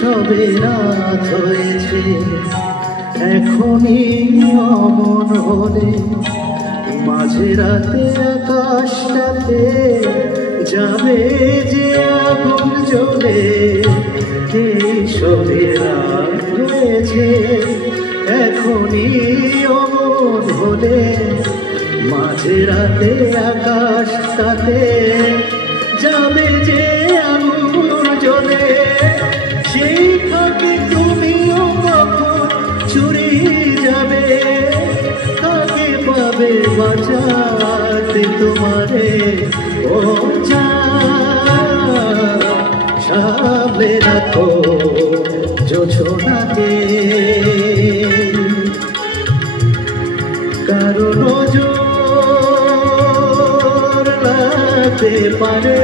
সবে রাত হয়েছে, এখনই অমন হলে মাঝে রাতে আকাশটাতে যাবে যে আগুন জ্বলে। এই সবে রাত হয়েছে, এখনই অমন হলে মাঝে রাতে আকাশটাতে যাবে যে আগুন জ্বলে। সেই ফাঁকে তুমিও কখন চুরি যাবে, কাকে পাবে বাঁচাতে তোমারে ও জান। সামনে রাখো জোছনাকে, কারো নজর লাগতে পারে।